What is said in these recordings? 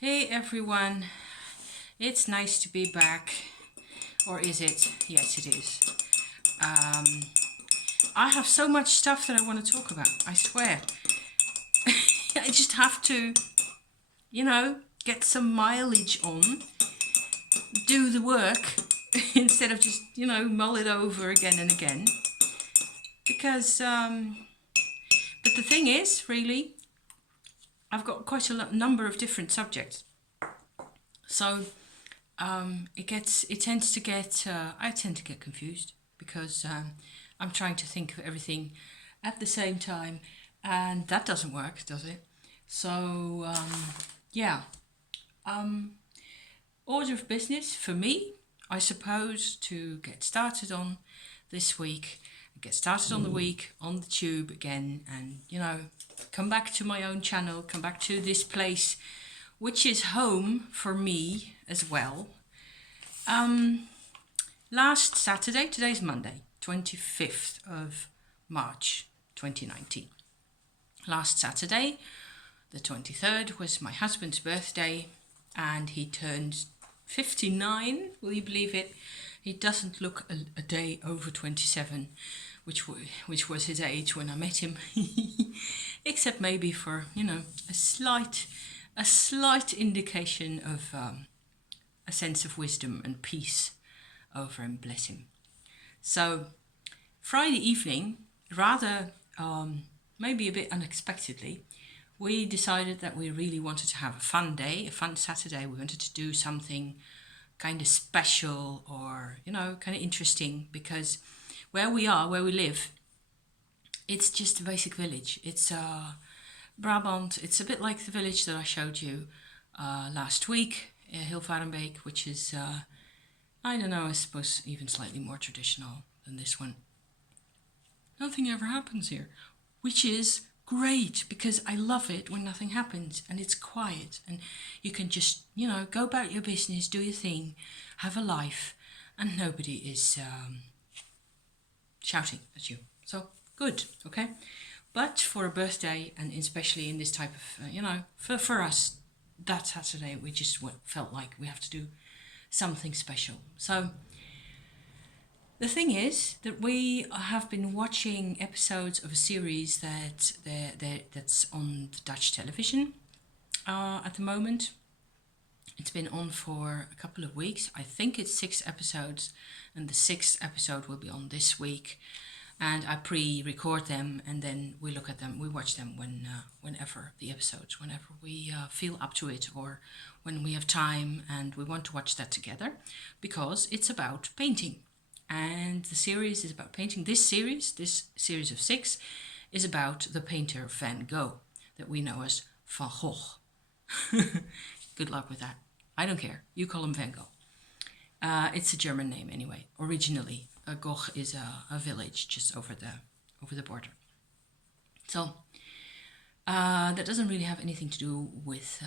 Hey everyone, it's nice to be back. Or is it? Yes, it is. Um, I have so much stuff that I want to talk about, I swear. I just have to, you know, get some mileage on, do the work, instead of just, mull it over again and again. Because, but the thing is, really, I've got quite a number of different subjects. So it tends to get, I tend to get confused because I'm trying to think of everything at the same time, and that doesn't work, does it? So yeah, order of business for me, I suppose, to get started on this week, get started on the week on the tube again, and come back to my own channel, come back to this place, which is home for me as well. Last Saturday, today's Monday, 25th of March 2019. Last Saturday, the 23rd, was my husband's birthday, and he turned 59, will you believe it? He doesn't look a day over 27, which was his age when I met him, except maybe for, a slight indication of a sense of wisdom and peace over him, bless him. So Friday evening, rather maybe a bit unexpectedly, we decided that we really wanted to have a fun day, a fun Saturday. We wanted to do something kind of special or, kind of interesting, because where we live, it's just a basic village. It's Brabant. It's a bit like the village that I showed you last week, Hilvarenbeek, which is, I don't know, I suppose even slightly more traditional than this one. Nothing ever happens here, which is great, because I love it when nothing happens and it's quiet and you can just, go about your business, do your thing, have a life, and nobody is shouting at you. So good, okay? But for a birthday, and especially in this type of, for us, that Saturday, we just felt like we have to do something special. So the thing is that we have been watching episodes of a series that's on the Dutch television at the moment. It's been on for a couple of weeks. I think it's 6 episodes, and the 6th episode will be on this week. And I pre-record them, and then we look at them. We watch them whenever we feel up to it, or when we have time and we want to watch that together, because it's about painting. And the series is about painting. This series of 6, is about the painter Van Gogh, that we know as Van Gogh. Good luck with that. I don't care. You call him Van Gogh. It's a German name anyway, originally. Gogh is a village just over the border. So that doesn't really have anything to do with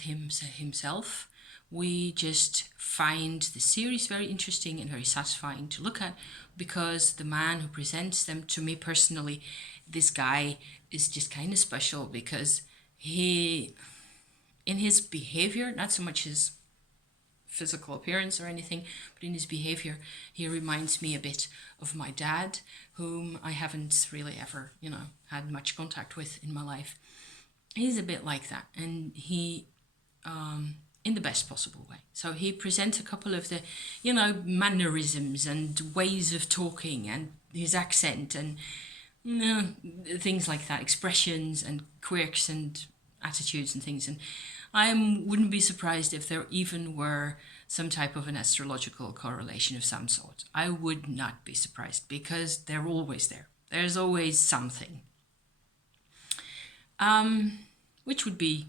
himself. We just find the series very interesting and very satisfying to look at, because the man who presents them, to me personally, this guy is just kind of special, because he, in his behavior, not so much his physical appearance or anything, but in his behavior, he reminds me a bit of my dad, whom I haven't really ever, had much contact with in my life. He's a bit like that, and he, in the best possible way. So he presents a couple of the, mannerisms and ways of talking and his accent and things like that, expressions and quirks and attitudes and things. And I wouldn't be surprised if there even were some type of an astrological correlation of some sort. I would not be surprised, because they're always there. There's always something. Which would be,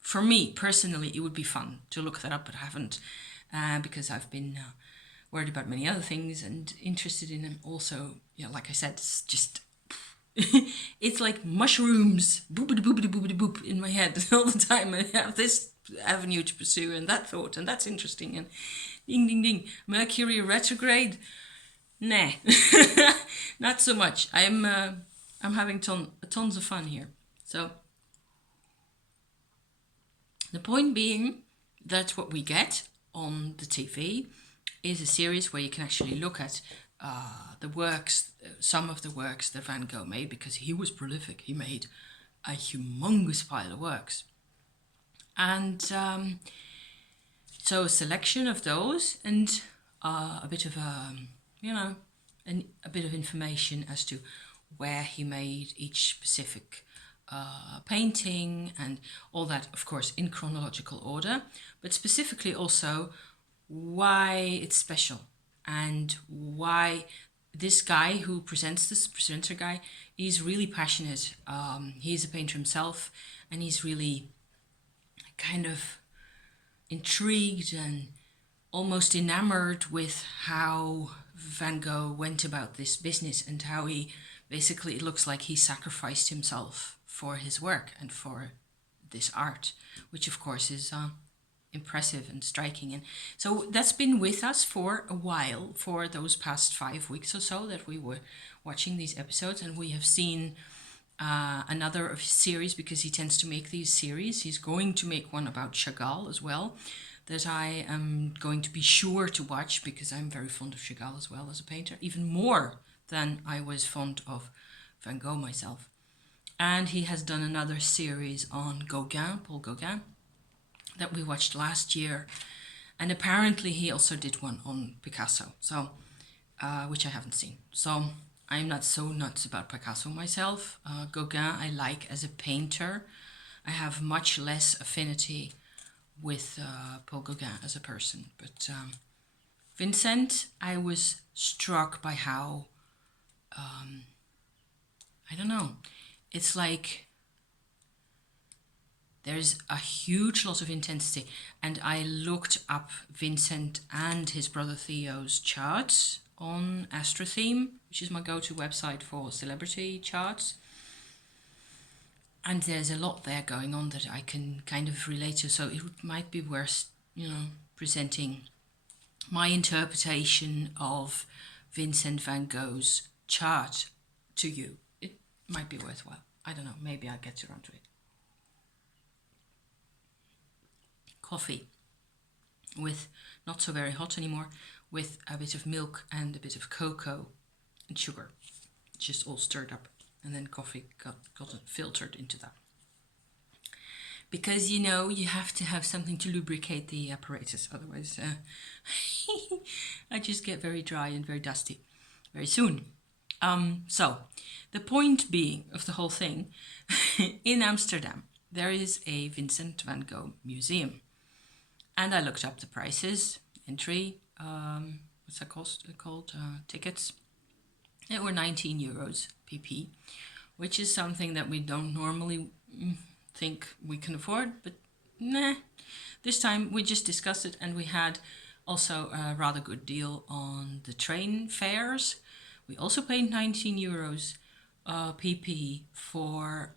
for me personally, it would be fun to look that up, but I haven't, because I've been worried about many other things and interested in them also. Like I said, it's just it's like mushrooms, boopity boopity boopity boop, in my head all the time. I have this avenue to pursue and that thought, and that's interesting, and ding ding ding. Mercury retrograde, nah, not so much. I'm having tons of fun here. So The point being that what we get on the TV is a series where you can actually look at the works, some of the works that Van Gogh made, because he was prolific. He made a humongous pile of works. And so a selection of those and a bit of a bit of information as to where he made each specific painting and all that, of course, in chronological order, but specifically also why it's special and why this guy who presents this presenter guy, he's really passionate. He's a painter himself, and he's really kind of intrigued and almost enamored with how Van Gogh went about this business and how he basically, it looks like he sacrificed himself for his work and for this art, which of course is impressive and striking. And so that's been with us for a while, for those past 5 weeks or so that we were watching these episodes, and we have seen another of his series, because he tends to make these series. He's going to make one about Chagall as well, that I am going to be sure to watch, because I'm very fond of Chagall as well as a painter, even more than I was fond of Van Gogh myself. And he has done another series on Gauguin, Paul Gauguin, that we watched last year. And apparently he also did one on Picasso, so which I haven't seen. So I'm not so nuts about Picasso myself. Gauguin I like as a painter. I have much less affinity with Paul Gauguin as a person. But Vincent, I was struck by how, I don't know, it's like there's a huge lot of intensity. And I looked up Vincent and his brother Theo's charts on Astrotheme, which is my go-to website for celebrity charts. And there's a lot there going on that I can kind of relate to. So it might be worth, presenting my interpretation of Vincent van Gogh's chart to you. It might be worthwhile. I don't know. Maybe I'll get around to it. Coffee with, not so very hot anymore, with a bit of milk and a bit of cocoa and sugar. Just all stirred up. And then coffee got filtered into that. Because, you have to have something to lubricate the apparatus. Otherwise, I just get very dry and very dusty very soon. So, the point being of the whole thing, in Amsterdam, there is a Vincent van Gogh museum. And I looked up the prices, entry, what's that called? Tickets. They were 19 euros PP, which is something that we don't normally think we can afford, but nah. This time we just discussed it, and we had also a rather good deal on the train fares. We also paid 19 euros PP for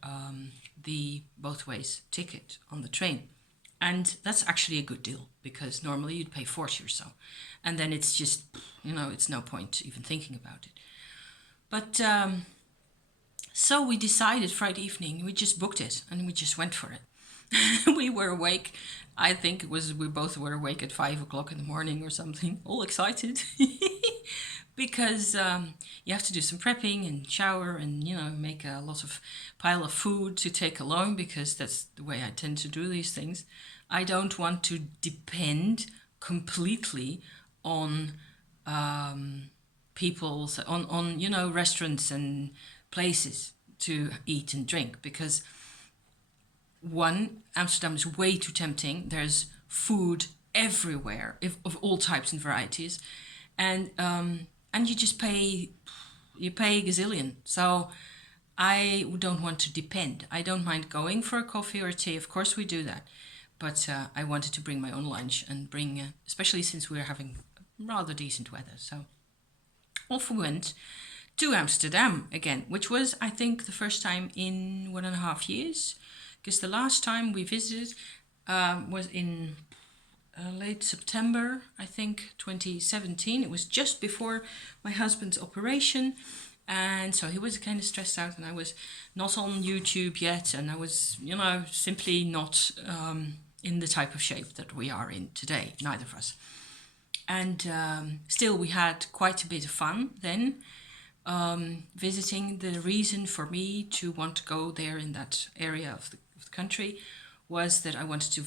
the both ways ticket on the train. And that's actually a good deal, because normally you'd pay 40 or so. And then it's just, it's no point even thinking about it. But so we decided Friday evening, we just booked it and we just went for it. We were awake. I think we both were awake at 5 o'clock in the morning or something, all excited. Because you have to do some prepping and shower and, make a lot of pile of food to take along, because that's the way I tend to do these things. I don't want to depend completely on people's, on restaurants and places to eat and drink, because one, Amsterdam is way too tempting. There's food everywhere, of all types and varieties. And you just pay a gazillion. So I don't want to depend. I don't mind going for a coffee or a tea. Of course we do that. But I wanted to bring my own lunch and bring, especially since we're having rather decent weather. So off we went to Amsterdam again, which was, I think, the first time in 1.5 years. Because the last time we visited was in late September, I think, 2017. It was just before my husband's operation. And so he was kind of stressed out, and I was not on YouTube yet. And I was, simply not in the type of shape that we are in today, neither of us. And still, we had quite a bit of fun then visiting. The reason for me to want to go there in that area of the country was that I wanted to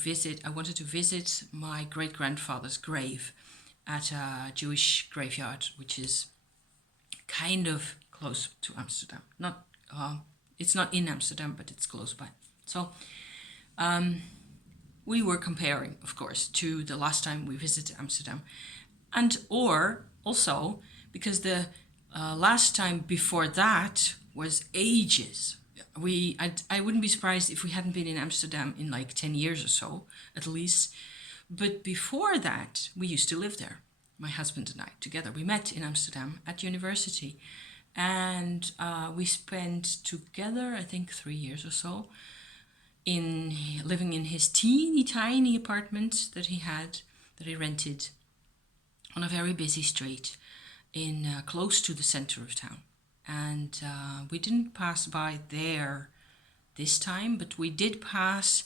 visit my great-grandfather's grave at a Jewish graveyard, which is kind of close to Amsterdam. Not, it's not in Amsterdam, but it's close by. So we were comparing, of course, to the last time we visited Amsterdam, and or also because the last time before that was ages. I wouldn't be surprised if we hadn't been in Amsterdam in like 10 years or so, at least. But before that, we used to live there, my husband and I, together. We met in Amsterdam at university. And we spent together, I think, 3 years or so, living in his teeny tiny apartment that he rented on a very busy street in close to the center of town. And we didn't pass by there this time, but we did pass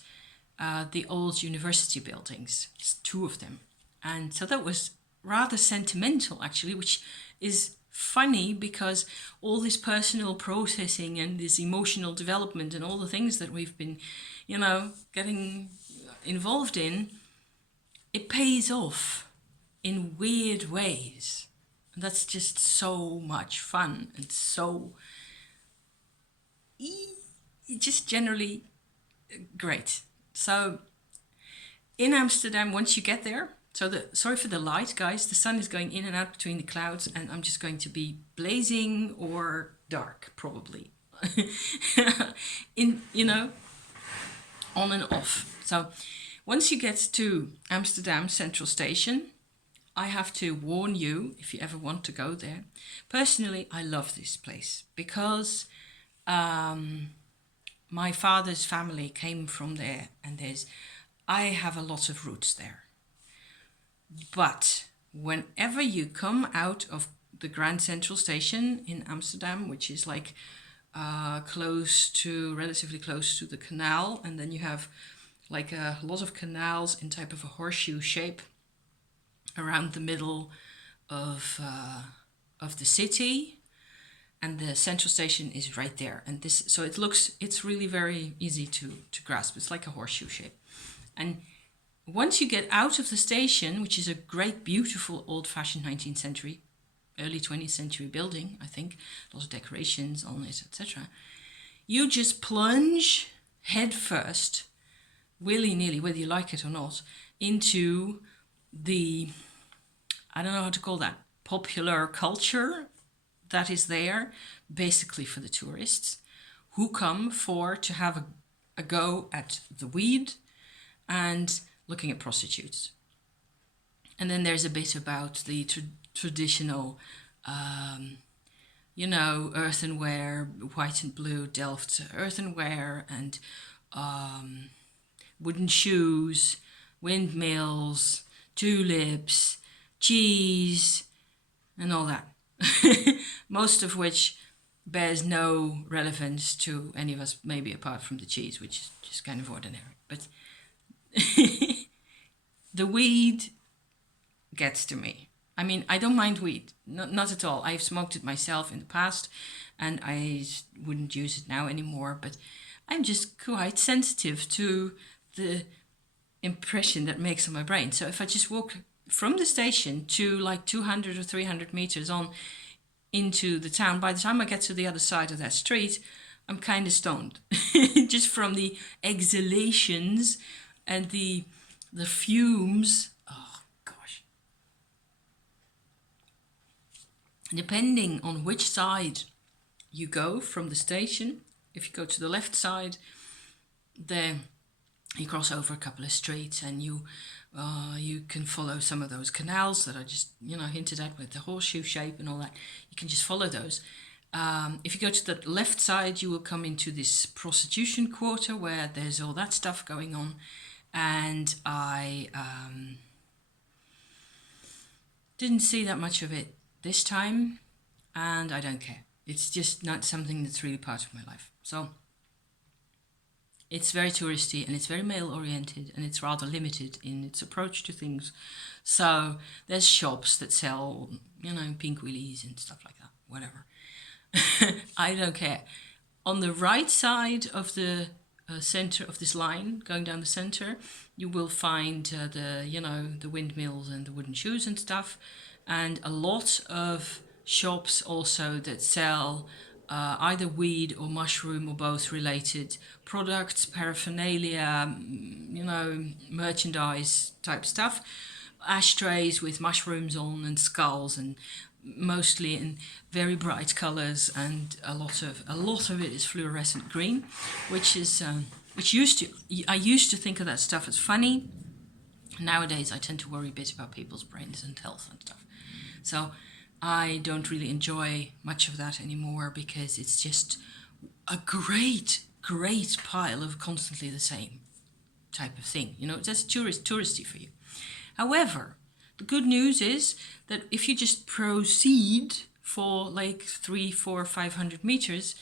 the old university buildings, 2 of them. And so that was rather sentimental, actually, which is funny because all this personal processing and this emotional development and all the things that we've been, getting involved in, it pays off in weird ways. And that's just so much fun and so just generally great. So in Amsterdam, once you get there, sorry for the light, guys, the sun is going in and out between the clouds, and I'm just going to be blazing or dark, probably. On and off. So once you get to Amsterdam Central Station, I have to warn you, if you ever want to go there, personally, I love this place because my father's family came from there, and I have a lot of roots there. But whenever you come out of the Grand Central Station in Amsterdam, which is like relatively close to the canal, and then you have like a lot of canals in type of a horseshoe shape around the middle of the city, and the central station is right there. And it's really very easy to grasp. It's like a horseshoe shape. And once you get out of the station, which is a great, beautiful, old-fashioned 19th century, early 20th century building, I think, lots of decorations on it, etc., you just plunge head first, willy-nilly, whether you like it or not, into the, I don't know how to call that, popular culture that is there, basically for the tourists who come to have a go at the weed and looking at prostitutes. And then there's a bit about the traditional, earthenware, white and blue Delft earthenware, and wooden shoes, windmills, tulips, cheese, and all that. Most of which bears no relevance to any of us, maybe apart from the cheese, which is just kind of ordinary. But the weed gets to me. I mean, I don't mind weed, not at all. I've smoked it myself in the past, and I wouldn't use it now anymore, but I'm just quite sensitive to the impression that makes on my brain. So if I just walk from the station to like 200 or 300 meters on into the town, by the time I get to the other side of that street, I'm kind of stoned. Just from the exhalations and the fumes. Oh, gosh. Depending on which side you go from the station, if you go to the left side, there you cross over a couple of streets, and you can follow some of those canals that I just hinted at with the horseshoe shape and all that. You can just follow those. If you go to the left side, you will come into this prostitution quarter where there's all that stuff going on, and I didn't see that much of it this time, and I don't care. It's just not something that's really part of my life. So It's very touristy and it's very male oriented and it's rather limited in its approach to things. So there's shops that sell, pink willies and stuff like that, whatever. I don't care. On the right side of the center of this line, going down the center, you will find the windmills and the wooden shoes and stuff, and a lot of shops also that sell either weed or mushroom or both related products, paraphernalia, merchandise type stuff, ashtrays with mushrooms on and skulls, and mostly in very bright colors, and a lot of it is fluorescent green, which I used to think of that stuff as funny. Nowadays I tend to worry a bit about people's brains and health and stuff. So I don't really enjoy much of that anymore, because it's just a great pile of constantly the same type of thing. That's touristy for you. However, the good news is that if you just proceed for like 300, 400, 500 meters,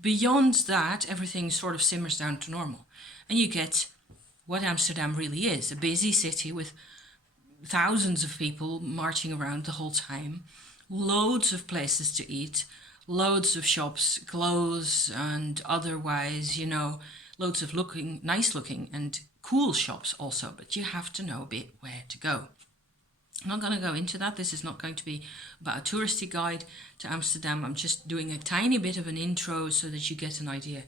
beyond that, everything sort of simmers down to normal. And you get what Amsterdam really is, a busy city with thousands of people marching around the whole time, loads of places to eat, loads of shops, clothes and otherwise, loads of nice looking and cool shops also, but you have to know a bit where to go. I'm not going to go into that. This is not going to be about a touristy guide to Amsterdam. I'm just doing a tiny bit of an intro so that you get an idea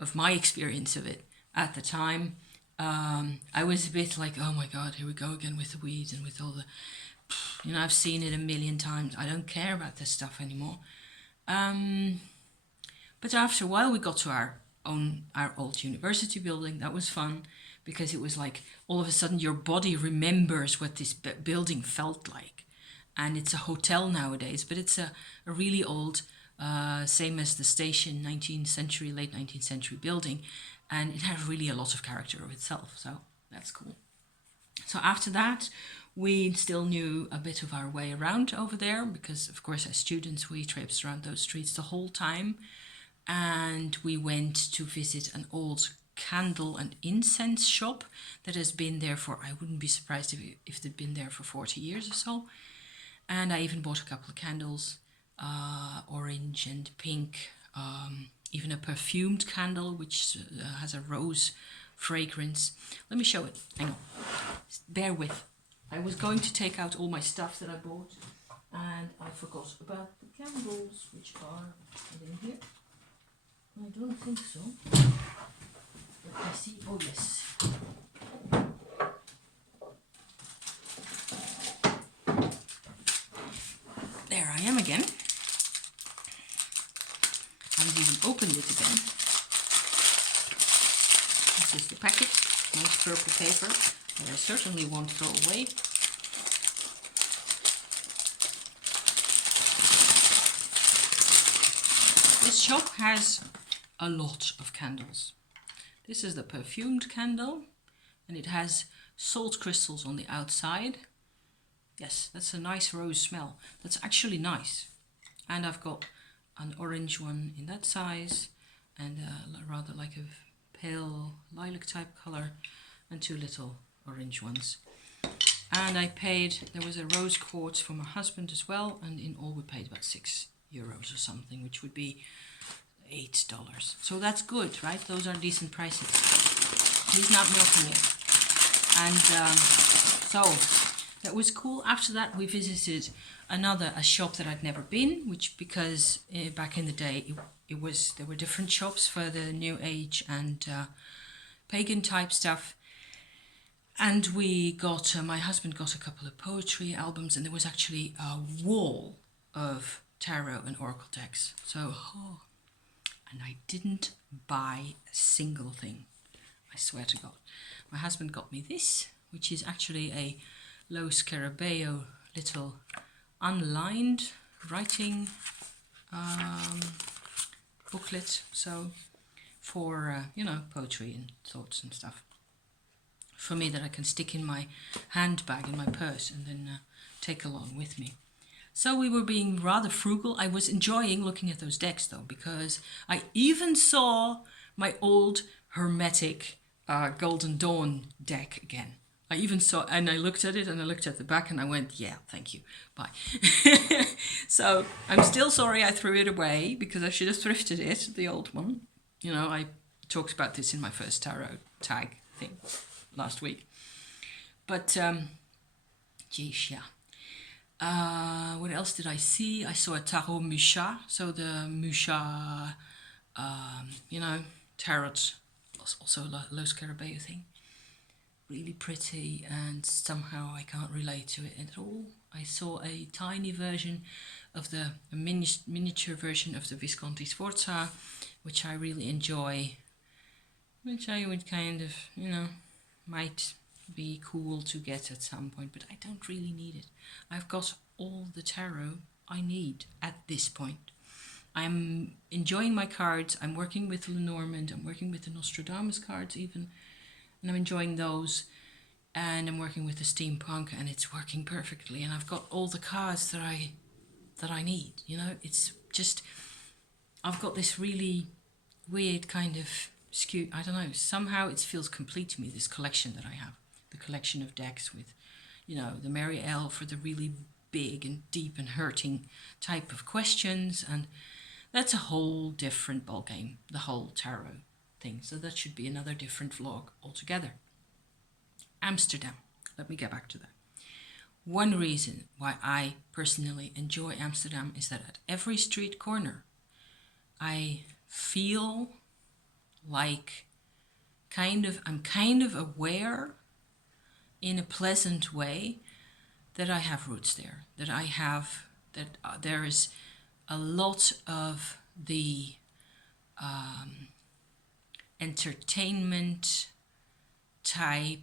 of my experience of it at the time. I was a bit like, oh my God, here we go again with the weeds and with all the, I've seen it a million times. I don't care about this stuff anymore. But after a while, we got to our old university building. That was fun, because it was like all of a sudden your body remembers what this building felt like. And it's a hotel nowadays, but it's a really old, same as the station, 19th century, late 19th century building. And it had really a lot of character of itself. So that's cool. So after that, we still knew a bit of our way around over there, because of course as students we traipsed around those streets the whole time. And we went to visit an old candle and incense shop that has been there for, I wouldn't be surprised if they'd been there for 40 years or so. And I even bought a couple of candles, orange and pink, even a perfumed candle which has a rose fragrance. Let me show it. Hang on. Bear with. I was going to take out all my stuff that I bought, and I forgot about the candles, which are in here. I don't think so. Let me see. Oh yes. There I am again. I haven't even opened it again. This is the packet. Nice purple paper that I certainly won't throw away. This shop has a lot of candles. This is the perfumed candle, and it has salt crystals on the outside. Yes, that's a nice rose smell. That's actually nice. And I've got an orange one in that size, and rather like a pale lilac type color, and two little orange ones. And I paid, there was a rose quartz for my husband as well, and in all we paid about €6 or something, which would be $8. So that's good, right? Those are decent prices. He's not milking it. And so that was cool. After that, we visited a shop that I'd never been, which because back in the day there were different shops for the New Age and pagan type stuff. And we got, my husband got a couple of poetry albums, and there was actually a wall of tarot and oracle decks. So, and I didn't buy a single thing. I swear to God. My husband got me this, which is actually a low scarabeo little unlined writing booklet. So for, poetry and thoughts and stuff. For me, that I can stick in my handbag, in my purse, and then take along with me. So we were being rather frugal. I was enjoying looking at those decks though, because I even saw my old hermetic Golden Dawn deck again. I even saw, and I looked at it, and I looked at the back, and I went, yeah, thank you, bye. So I'm still sorry I threw it away, because I should have thrifted it, the old one. You know, I talked about this in my first tarot tag thing last week. But, geez, yeah. What else did I see? I saw a tarot musha, so the musha, tarot, also Los Scarabeo thing. Really pretty, and somehow I can't relate to it at all. I saw a tiny version of a miniature version of the Visconti Sforza, which I really enjoy, which I would kind of, might be cool to get at some point, but I don't really need it. I've got all the tarot I need at this point. I'm enjoying my cards. I'm working with Lenormand. I'm working with the Nostradamus cards even, and I'm enjoying those. And I'm working with the steampunk, and it's working perfectly. And I've got all the cards that I need. It's just, I've got this really weird kind of skew. I don't know. Somehow it feels complete to me. This collection that I have, the collection of decks with, the Mary L for the really big and deep and hurting type of questions, and that's a whole different ballgame. The whole tarot thing. So that should be another different vlog altogether. Amsterdam. Let me get back to that. One reason why I personally enjoy Amsterdam is that at every street corner, I feel like I'm kind of aware in a pleasant way that I have roots there, that there is a lot of the entertainment type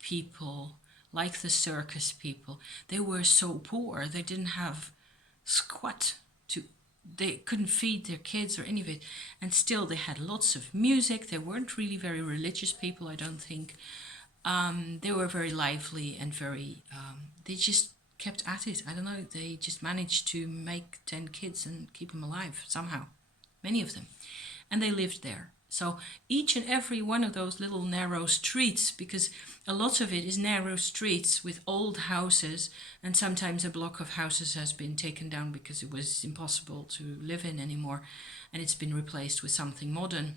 people, like the circus people. They were so poor, they didn't have squat they couldn't feed their kids or any of it, and still they had lots of music. They weren't really very religious people, I don't think. They were very lively and very they just kept at it. I don't know, they just managed to make 10 kids and keep them alive somehow, many of them, and they lived there. So each and every one of those little narrow streets, because a lot of it is narrow streets with old houses, and sometimes a block of houses has been taken down because it was impossible to live in anymore, and it's been replaced with something modern.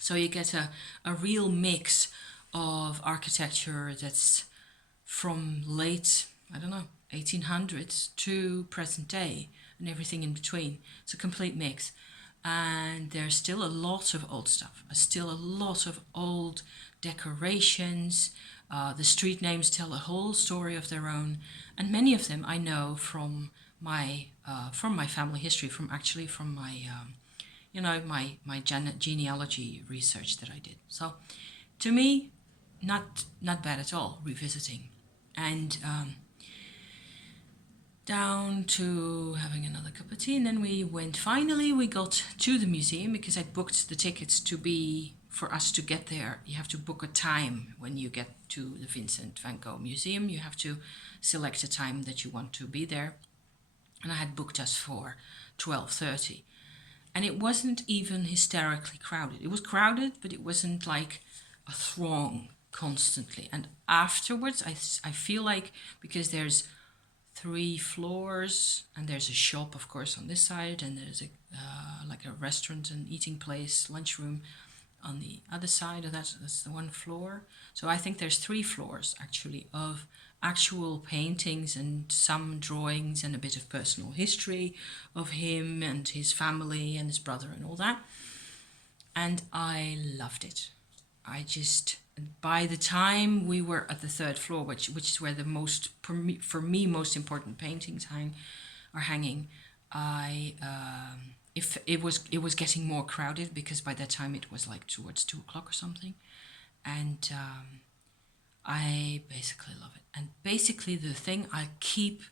So you get a real mix of architecture that's from late, 1800s to present day, and everything in between. It's a complete mix. And there's still a lot of old stuff, still a lot of old decorations. The street names tell a whole story of their own, and many of them I know from my family history, from my genealogy research that I did. So to me, not bad at all revisiting, and down to having another cup of tea, and then we got to the museum, because I booked the tickets for us to get there. You have to book a time when you get to the Vincent van Gogh Museum. You have to select a time that you want to be there, and I had booked us for 12:30, and it wasn't even hysterically crowded. It was crowded, but it wasn't like a throng constantly. And afterwards, I feel like, because there's 3 floors, and there's a shop, of course, on this side, and there's like a restaurant and eating place, lunchroom on the other side of that. That's the 1 floor. So I think there's 3 floors actually of actual paintings and some drawings and a bit of personal history of him and his family and his brother and all that. And I loved it. By the time we were at the 3rd floor, which is where the most, for me, most important paintings are hanging, if it was getting more crowded, because by that time it was like towards 2:00 or something, and I basically love it. And basically the thing I keep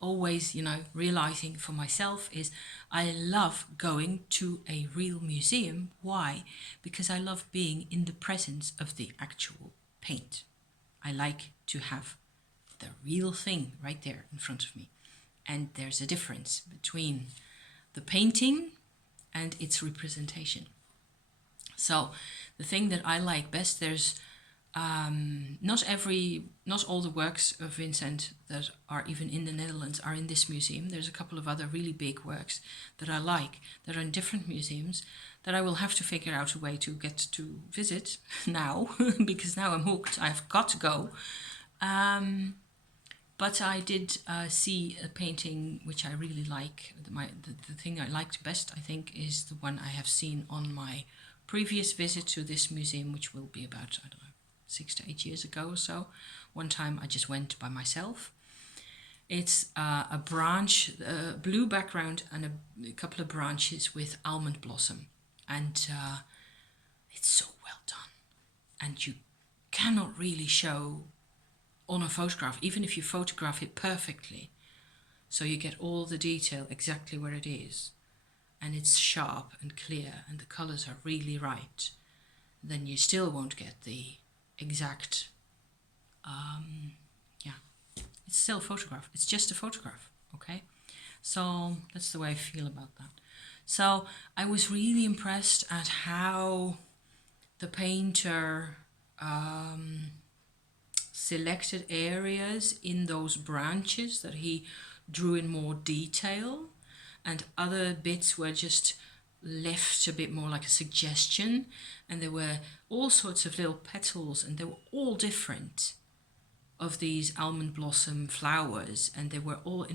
always, realizing for myself is I love going to a real museum. Why? Because I love being in the presence of the actual paint. I like to have the real thing right there in front of me. And there's a difference between the painting and its representation. So the thing that I like best, there's not all the works of Vincent that are even in the Netherlands are in this museum. There's a couple of other really big works that I like that are in different museums that I will have to figure out a way to get to visit now because now I'm hooked. I've got to go. But I did see a painting which I really like. The thing I liked best, I think, is the one I have seen on my previous visit to this museum, which will be about, I don't know, 6 to 8 years ago or so. One time I just went by myself. It's a branch, blue background, and a couple of branches with almond blossom. And it's so well done. And you cannot really show on a photograph, even if you photograph it perfectly. So you get all the detail exactly where it is. And it's sharp and clear and the colours are really right. Then you still won't get the exact, it's still a photograph. It's just a photograph, okay? So that's the way I feel about that. So I was really impressed at how the painter selected areas in those branches that he drew in more detail, and other bits were just left a bit more like a suggestion, and there were all sorts of little petals and they were all different of these almond blossom flowers, and they were all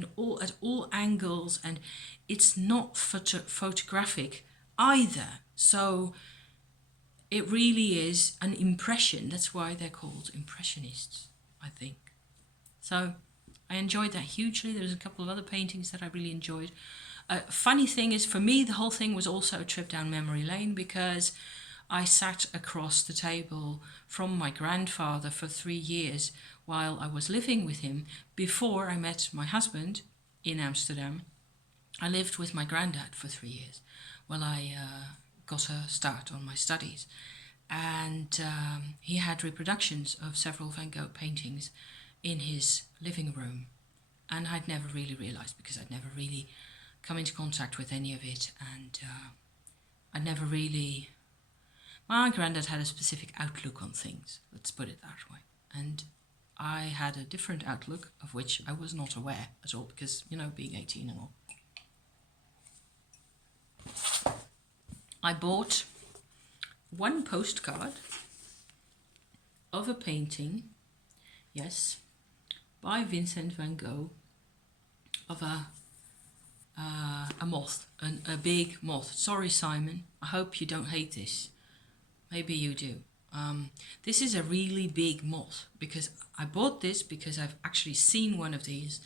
at all angles, and it's not photographic either. So it really is an impression. That's why they're called impressionists, I think. So I enjoyed that hugely. There's a couple of other paintings that I really enjoyed. Funny thing is, for me, the whole thing was also a trip down memory lane because I sat across the table from my grandfather for 3 years while I was living with him before I met my husband in Amsterdam. I lived with my granddad for 3 years while I got a start on my studies. And he had reproductions of several Van Gogh paintings in his living room. And I'd never really realised because I'd never really come into contact with any of it. And I'd never really... My granddad had a specific outlook on things, let's put it that way. And I had a different outlook of which I was not aware at all because, you know, being 18 and all. I bought one postcard of a painting, yes, by Vincent van Gogh, of a moth, a big moth. Sorry, Simon, I hope you don't hate this. Maybe you do. This is a really big moth because I bought this because I've actually seen one of these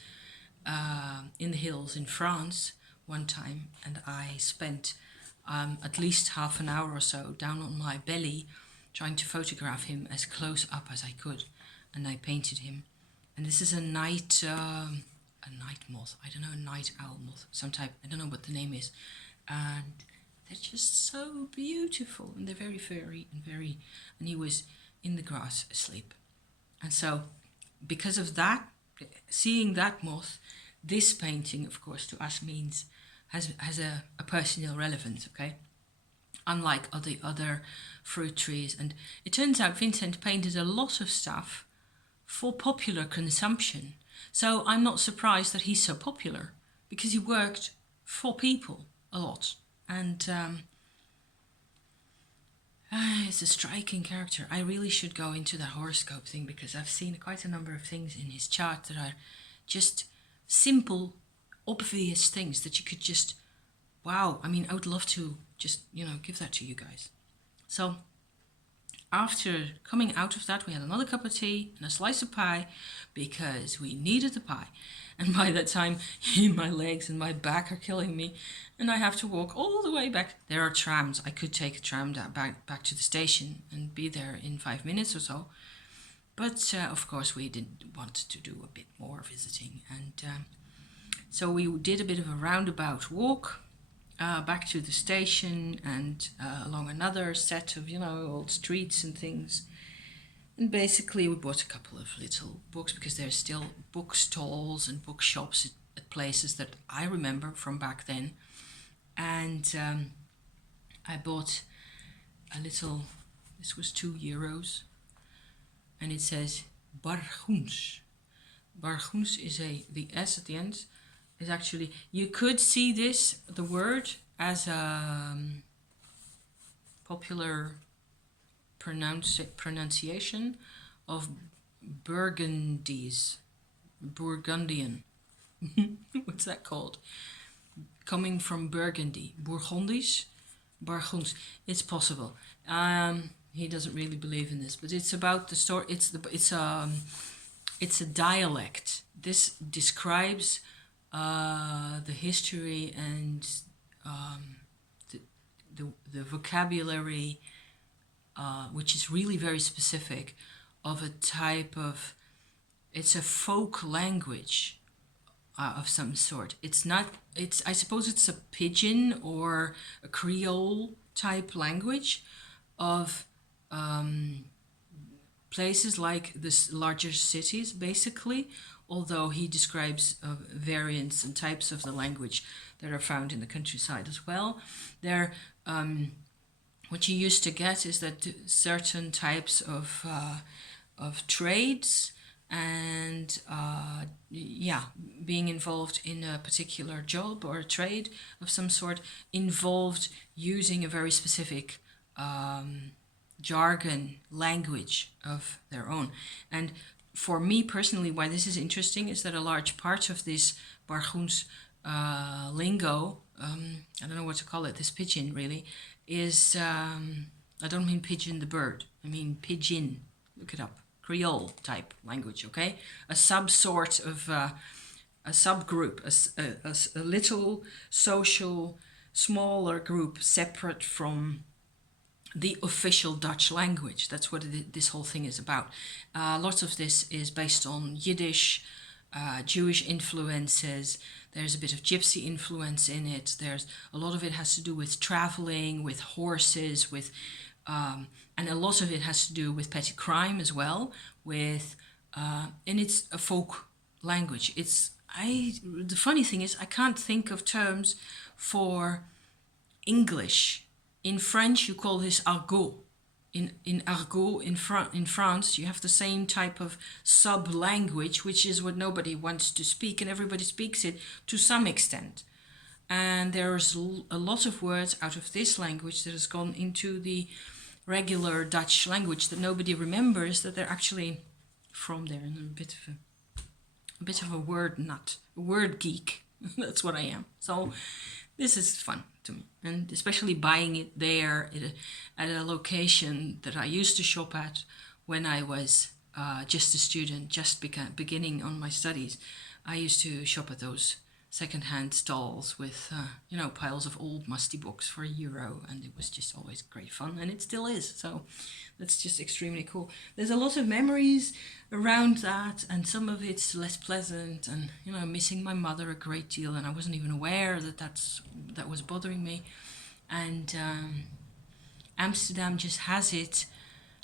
in the hills in France one time, and I spent at least half an hour or so down on my belly trying to photograph him as close up as I could, and I painted him. And this is a night moth, I don't know, a night owl moth, some type, I don't know what the name is, and they're just so beautiful, and they're very furry and he was in the grass asleep. And so because of that, seeing that moth, this painting, of course, to us means has a personal relevance, okay? Unlike other fruit trees. And it turns out Vincent painted a lot of stuff for popular consumption. So I'm not surprised that he's so popular because he worked for people a lot. And it's a striking character. I really should go into that horoscope thing because I've seen quite a number of things in his chart that are just simple, obvious things that you could just, wow, I mean, I would love to just, you know, give that to you guys. So after coming out of that, we had another cup of tea and a slice of pie because we needed the pie. And by that time, my legs and my back are killing me and I have to walk all the way back. There are trams. I could take a tram back to the station and be there in 5 minutes or so. But of course, we did want to do a bit more visiting. And so we did a bit of a roundabout walk back to the station and along another set of, you know, old streets and things. And basically we bought a couple of little books because there's still bookstalls and bookshops at places that I remember from back then. And I bought a little, this was €2, and it says bargoens. Bargoens is the S at the end is actually, you could see this, the word, as a popular pronunciation of Burgundian. What's that called? Coming from Burgundy. Bourgondisch? Bargoens. It's possible. He doesn't really believe in this, but it's about the story. It's a dialect. This describes the history and the vocabulary, which is really very specific, of a type of, it's a folk language of some sort. It's not, I suppose it's a pidgin or a Creole type language of places like the larger cities, basically, although he describes variants and types of the language that are found in the countryside as well. What you used to get is that certain types of trades and being involved in a particular job or a trade of some sort involved using a very specific jargon language of their own. And for me personally, why this is interesting is that a large part of this Bargoens lingo, I don't know what to call it, this pidgin really, is, I don't mean pigeon the bird, I mean pidgin, look it up, Creole type language, okay? A subsort of, a subgroup, a little social, smaller group separate from the official Dutch language. That's what this whole thing is about. Lots of this is based on Yiddish, Jewish influences. There's a bit of gypsy influence in it. There's a lot of it has to do with traveling, with horses, with and a lot of it has to do with petty crime as well. With and it's a folk language. The funny thing is I can't think of terms for English. In French, you call this argot. In argot, in France, you have the same type of sub-language, which is what nobody wants to speak, and everybody speaks it to some extent. And there's a lot of words out of this language that has gone into the regular Dutch language that nobody remembers, that they're actually from there. And I'm a bit of a word nut, a word geek. That's what I am. So this is fun to me, and especially buying it there at a location that I used to shop at when I was just a student, just beginning on my studies. I used to shop at those second-hand stalls with piles of old musty books for €1, and it was just always great fun, and it still is. So that's just extremely cool. There's a lot of memories around that, and some of it's less pleasant, and missing my mother a great deal, and I wasn't even aware that was bothering me. And Amsterdam just has it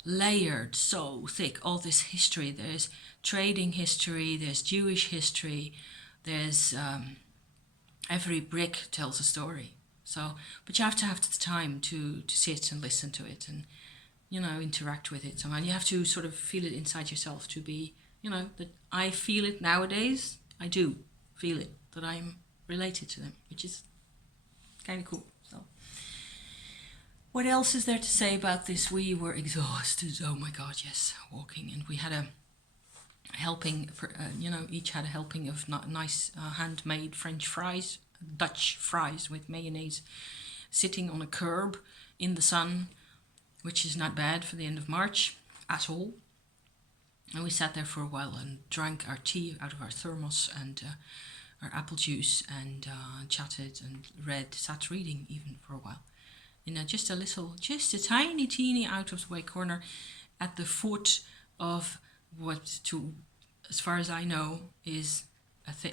layered so thick, all this history. There's trading history, there's Jewish history, there's every brick tells a story. So, but you have to have the time to sit and listen to it and interact with it. So, and you have to sort of feel it inside yourself to be, that I feel it nowadays. I do feel it, that I'm related to them, which is kind of cool. So, what else is there to say about this? We were exhausted. Oh my God, yes, walking, and we had a helping for each had a helping of nice handmade French fries, Dutch fries with mayonnaise, sitting on a curb in the sun, which is not bad for the end of March at all. And we sat there for a while and drank our tea out of our thermos and our apple juice, and chatted and sat reading even for a while in just a tiny teeny out of the way corner at the foot of as far as I know, is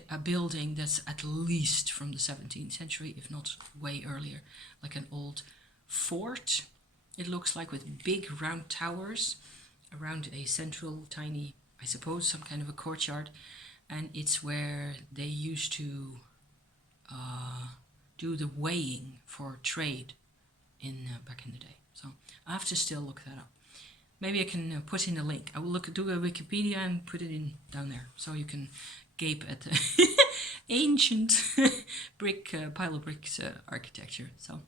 a building that's at least from the 17th century, if not way earlier, like an old fort. It looks like, with big round towers around a central tiny, I suppose, some kind of a courtyard, and it's where they used to do the weighing for trade back in the day. So I have to still look that up. Maybe I can put in a link. I will do a Wikipedia and put it in down there, so you can gape at the ancient pile of bricks architecture. So,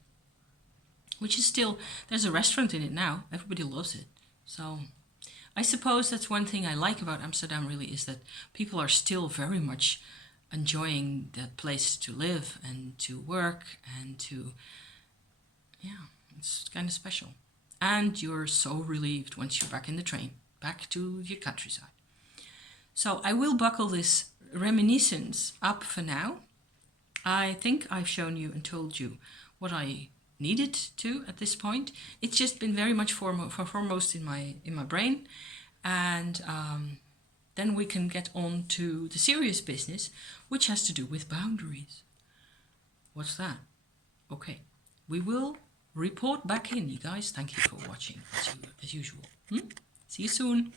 which is still, there's a restaurant in it now. Everybody loves it. So, I suppose that's one thing I like about Amsterdam. Really, is that people are still very much enjoying that place to live and to work and to, yeah, it's kind of special. And you're so relieved once you're back in the train, back to your countryside. So I will buckle this reminiscence up for now. I think I've shown you and told you what I needed to at this point. It's just been very much foremost in my brain, and then we can get on to the serious business, which has to do with boundaries. What's that? Okay, we will report back in, you guys. Thank you for watching, as usual. See you soon.